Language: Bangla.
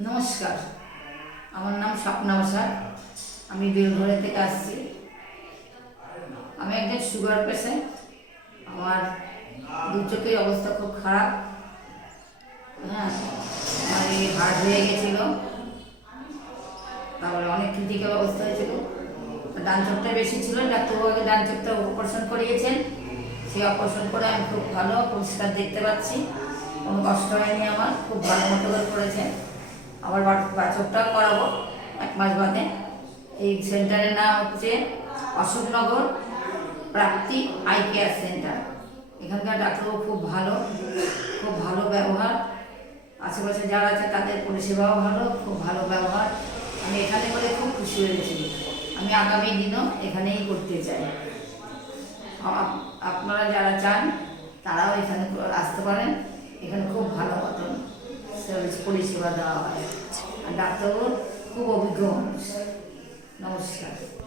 নমস্কার, আমার নাম স্বপ্না বসাক। আমি বেলঘরে থেকে আসছি। আমি একজন সুগার পেশেন্ট। আমার দু চোখের অবস্থা খুব খারাপ। হ্যাঁ, আমার এই হার্ট হয়ে গেছিল, তারপরে অনেক ক্রিটিক্যাল অবস্থা হয়েছিল। ডান চোখটা বেশি ছিল, ডাক্তারবাবু আগে ডান চোখটা অপারেশন করিয়েছেন। সেই অপারেশন করে আমি খুব ভালো পরিষ্কার দেখতে পাচ্ছি, কোনো কষ্ট হয়নি আমার, খুব ভালো মতো করে করেছেন। আবার চোখটাও করাবো 1 মাস বাদে। এই সেন্টারের নাম হচ্ছে অশোকনগর প্রাপ্তি আই কেয়ার সেন্টার। এখানকার ডাক্তারবাবু খুব ভালো ব্যবহার। আশেপাশে যারা আছে তাদের পরিষেবাও ভালো, খুব ভালো ব্যবহার। আমি এখানে করে খুব খুশি হয়েছি। আমি আগামী দিনও এখানেই করতে চাই। আপনারা যারা চান তারাও এখানে আসতে পারেন। এখানে খুব ভালো মতন পরিষেবা দেওয়া হয়, আর ডাক্তারবাবু খুব অভিজ্ঞ মানুষ। নমস্কার।